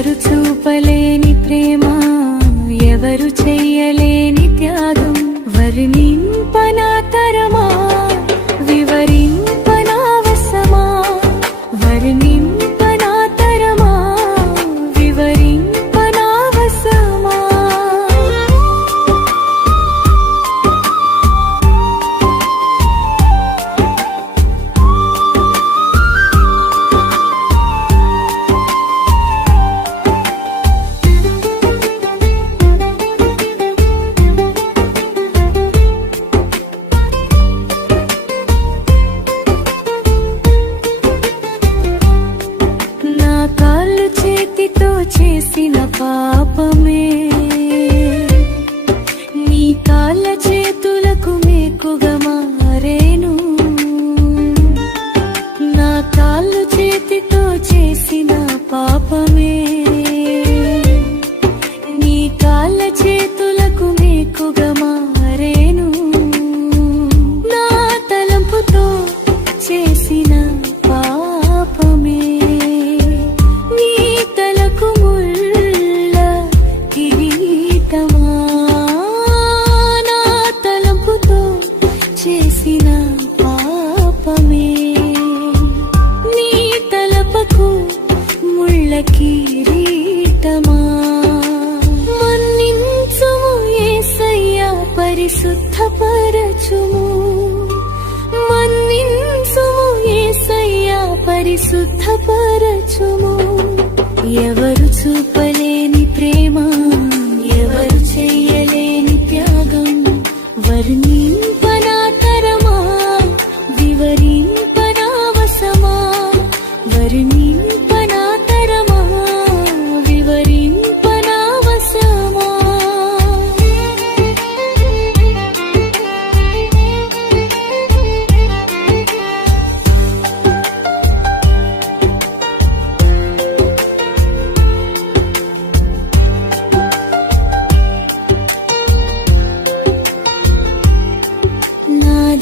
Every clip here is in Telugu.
ఎవరు చూపలేని ప్రేమ, ఎవరు చెయ్యలేని త్యాగం, వర్ణింపనా తరమా, వివరింపనా వశమా, వర్ణింపనా తరమా, వివరింపనా వశమా. చేతితో చేసిన పాపమే నీ కాళ్ళ చేతులకు మేకుగా మారేను. నా కాళ్ళు చేతితో చేసిన పాపమే నీ కాళ్ళ చేతులకు మేకుగా మారేను. నా తలంపుతో చేసిన పాపమే చేసిన పాపమే నీ తలపకు ముళ్ళ కిరీటమా. మన్నించుము యేసయ్యా, పరిశుద్ధపరచుము, మన్నించుము యేసయ్యా, పరిశుద్ధపరచుము. ఎవరు చూపలేని ప్రేమ, ఎవరు చెయ్యలేని త్యాగం, వర్ణింపనా తరమా, వివరింపనా వశమా, వర్ణింపనా తరమా, వివరింపనా వశమా.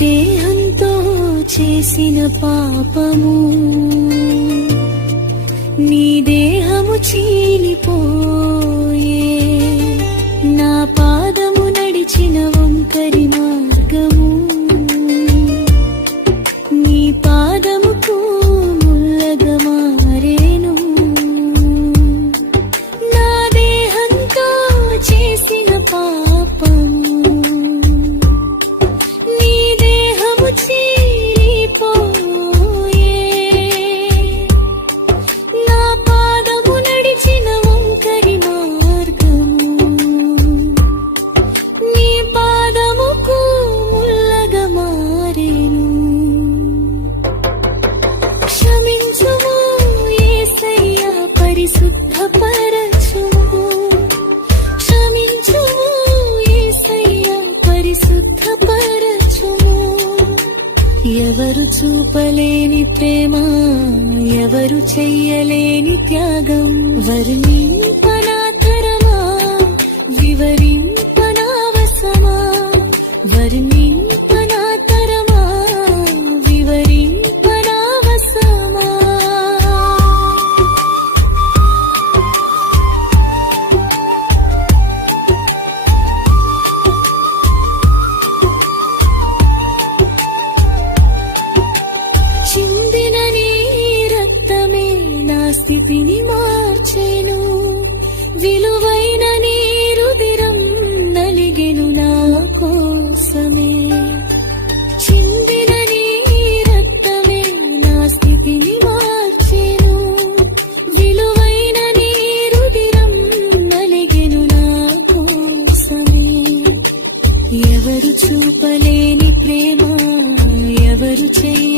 దేహంతో చేసిన పాపము నీ దేహము చీలిపోయే. నా పాదము నడిచిన వంకరి మార్గము నీ పాదముకు ముల్లగా మారేను. నా దేహంతో చేసిన పాపము పరిశుద్ధపరచుము, క్షమించుము యేసయ్యా, పరిశుద్ధపరచుము. ఎవరు చూపలేని ప్రేమ, ఎవరు చెయ్యలేని త్యాగం, వర్ణింపనా తరమా, వివరింపనా వశమా, వర్ణింపనా తరమా, వివరింపనా వశమా. చిందిన నీ రక్తమే నా స్థితిని మార్చెను, విలువైన నీ రుధిరం నలిగెను నా కోసమే. చిందిన నీ రక్తమే నా స్థితిని మార్చెను, విలువైన నీ రుధిరం నలిగెను నా కోసమే. ఎవరు చూపలేని ప్రేమ, ఎవరు చెయ్య